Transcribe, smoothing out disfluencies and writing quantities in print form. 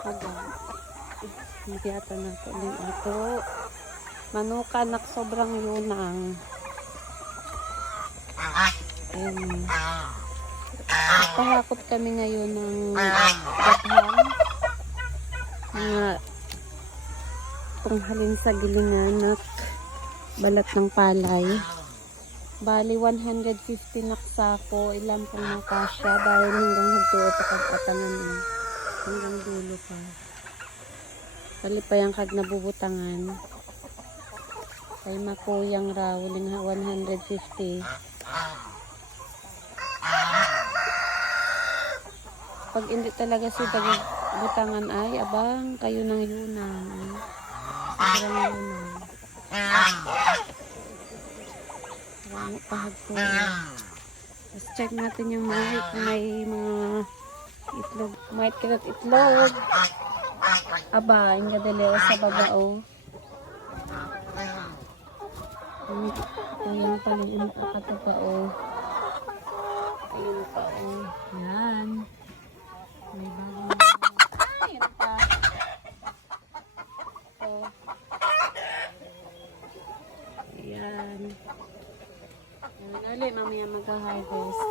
Hanggang. Higatan na ito din ito. Manukanak sobrang yunang. Ayan. Pahakot kami ngayon ng baghang. Mga panghalin sa gilingan at balat ng palay. Bali 150 naksako. Ilan pong nakasya dahil hanggang hagtuot at pagkatangan hanggang dulo pa. Dali pa yung kag nabubutangan. Kay makuyang raw ng 150. Pag hindi talaga si butangan ay abang kayo ng yunang. Sobrang yunang. Marami pahag po. Let's check natin yung may mga itlog. May kinat itlog. Aba, yung gadali sa babao. Ayan pala yung kakatupao. Ayan pa o. Yan. May bagong. Ayan pa. So. Ayan. Ayan ulit, mamaya mag-harvest.